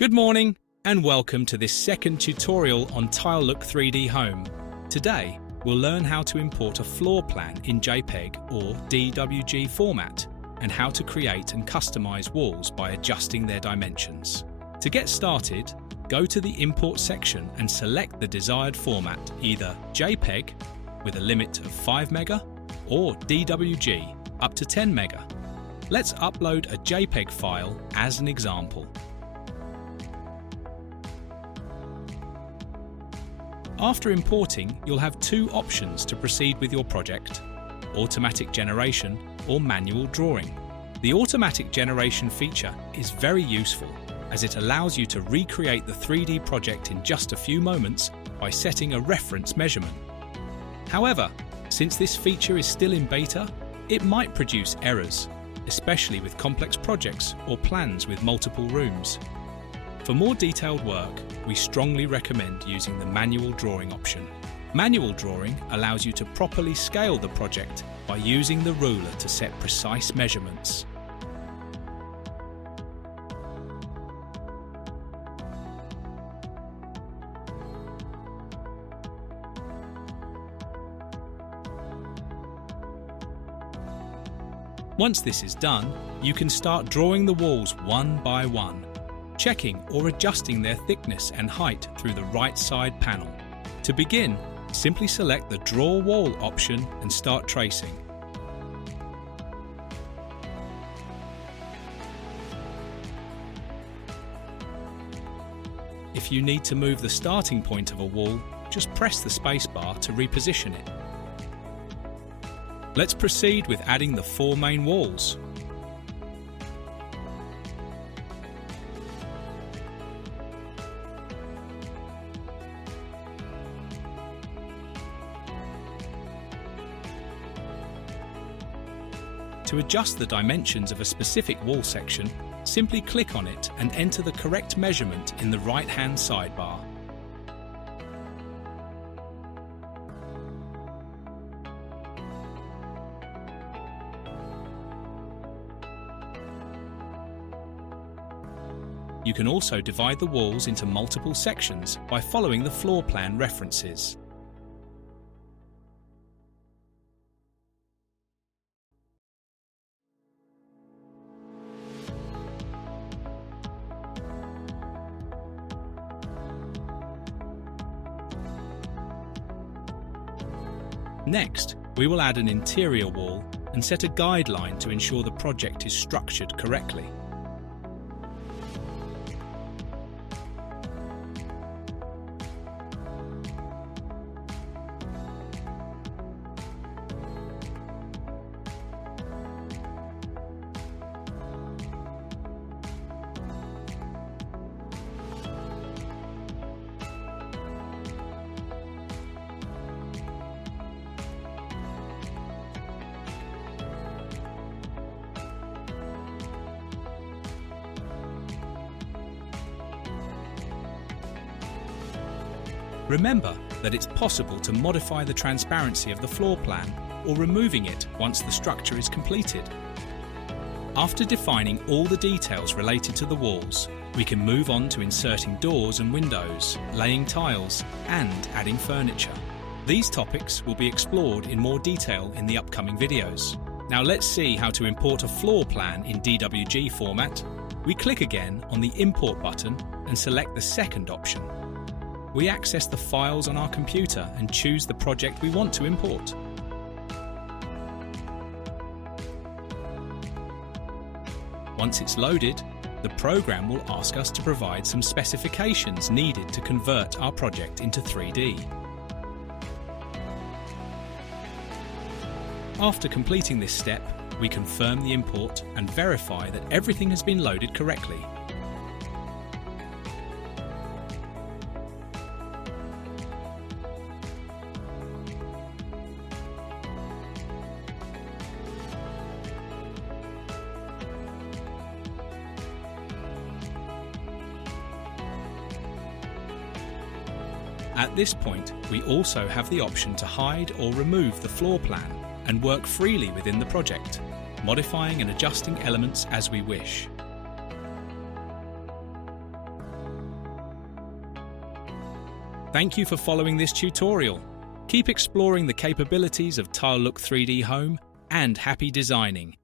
Good morning and welcome to this second tutorial on Tilelook 3D Home. Today, we'll learn how to import a floor plan in JPEG or DWG format and how to create and customize walls by adjusting their dimensions. To get started, go to the Import section and select the desired format, either JPEG with a limit of 5 mega or DWG up to 10 mega. Let's upload a JPEG file as an example. After importing, you'll have two options to proceed with your project: automatic generation or manual drawing. The automatic generation feature is very useful as it allows you to recreate the 3D project in just a few moments by setting a reference measurement. However, since this feature is still in beta, it might produce errors, especially with complex projects or plans with multiple rooms. For more detailed work, we strongly recommend using the manual drawing option. Manual drawing allows you to properly scale the project by using the ruler to set precise measurements. Once this is done, you can start drawing the walls one by one, checking or adjusting their thickness and height through the right side panel. To begin, simply select the Draw Wall option and start tracing. If you need to move the starting point of a wall, just press the spacebar to reposition it. Let's proceed with adding the four main walls. To adjust the dimensions of a specific wall section, simply click on it and enter the correct measurement in the right-hand sidebar. You can also divide the walls into multiple sections by following the floor plan references. Next, we will add an interior wall and set a guideline to ensure the project is structured correctly. Remember that it's possible to modify the transparency of the floor plan or removing it once the structure is completed. After defining all the details related to the walls, we can move on to inserting doors and windows, laying tiles, and adding furniture. These topics will be explored in more detail in the upcoming videos. Now let's see how to import a floor plan in DWG format. We click again on the Import button and select the second option. We access the files on our computer and choose the project we want to import. Once it's loaded, the program will ask us to provide some specifications needed to convert our project into 3D. After completing this step, we confirm the import and verify that everything has been loaded correctly. At this point, we also have the option to hide or remove the floor plan and work freely within the project, modifying and adjusting elements as we wish. Thank you for following this tutorial. Keep exploring the capabilities of Tilelook 3D Home and happy designing.